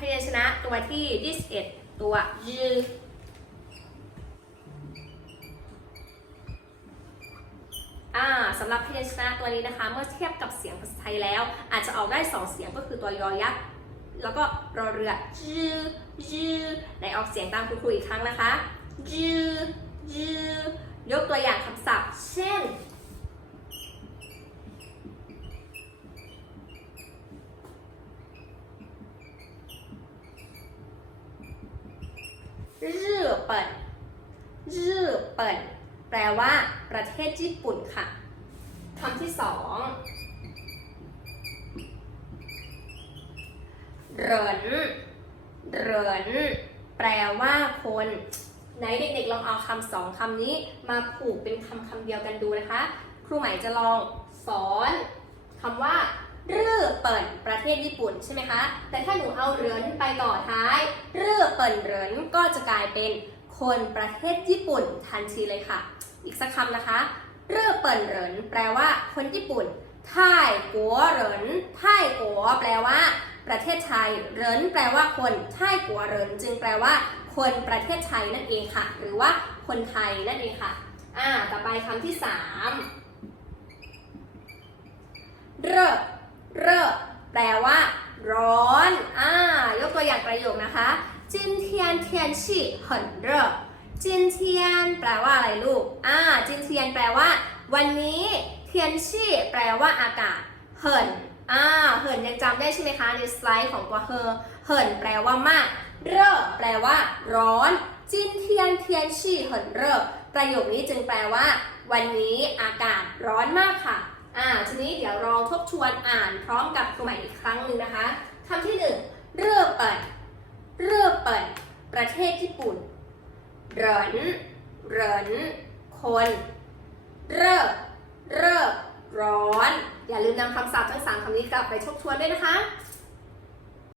พยัญชนะตัวที่ 21 ตัว ยืออ่าสำหรับพยัญชนะตัวนี้นะคะ เมื่อเทียบกับเสียงภาษาไทยแล้ว อาจจะออกได้ 2 เสียงก็คือตัวยอยักษ์แล้วก็รอเรือจือจือไหนออกเสียงตามคุณครูอีกครั้งนะคะจือจือยกตัวอย่างคำศัพท์ เช่น รื่อเปิดรื่อเปิดแปลว่าประเทศญี่ปุ่นค่ะคำที่สองเหรินเหรินแปลว่าคนไหนเด็กๆลองเอาคำสองคำนี้มาผูกเป็นคำคำเดียวกันดูนะคะ ครูใหม่จะลองสอนคำว่า รื่อเปิ่นประเทศญี่ปุ่นใช่ไหมคะ แต่ถ้าหนูเอาเหรินไปต่อท้ายรื่อเปิ่นเหรินก็จะกลายเป็นคนประเทศญี่ปุ่นทันทีเลยค่ะ อีกสักคำนะคะรื่อเปิ่นเหรินแปลว่าคนญี่ปุ่นท่ายกัวเหรินท่ายกัวแปลว่า ประเทศไทยเหรินแปลว่าคนท่ายกัวเหรินจึงแปลว่า คนประเทศไทยนั่นเองค่ะ หรือว่าคนไทยนั่นเองค่ะ อ่า ต่อไปคำที่สามเร่อ เร่อแปลว่า ร้อน อ่า ยกตัวอย่างประโยคนะคะจินเทียนเทียนชี่很热จินเทียนแปลว่าอะไรลูก อ่า จินเทียนแปลว่า วันนี้เทียนชี่แปลว่าอากาศ เหิน อ่า เหินยังจำได้ใช่ไหมคะในสไลด์ของตัวเฮอเหินแปลว่ามาก เร่อแปลว่า ร้อน จินเทียนเทียนชี่เหินเร่อประโยคนี้จึงแปลว่า วันนี้อากาศร้อนมากค่ะ อ่าทีนี้เดี๋ยวลองทบทวนอ่านพร้อมกับครูใหม่อีกครั้งหนึ่งนะคะคำที่หนึ่งเร่อเปิดเร่อเปิดประเทศญี่ปุ่นเหรินเหรินคนเร่อเร่อร้อน อย่าลืมนำคำศัพท์ทั้งสามคำนี้กลับไปทบทวนด้วยนะคะ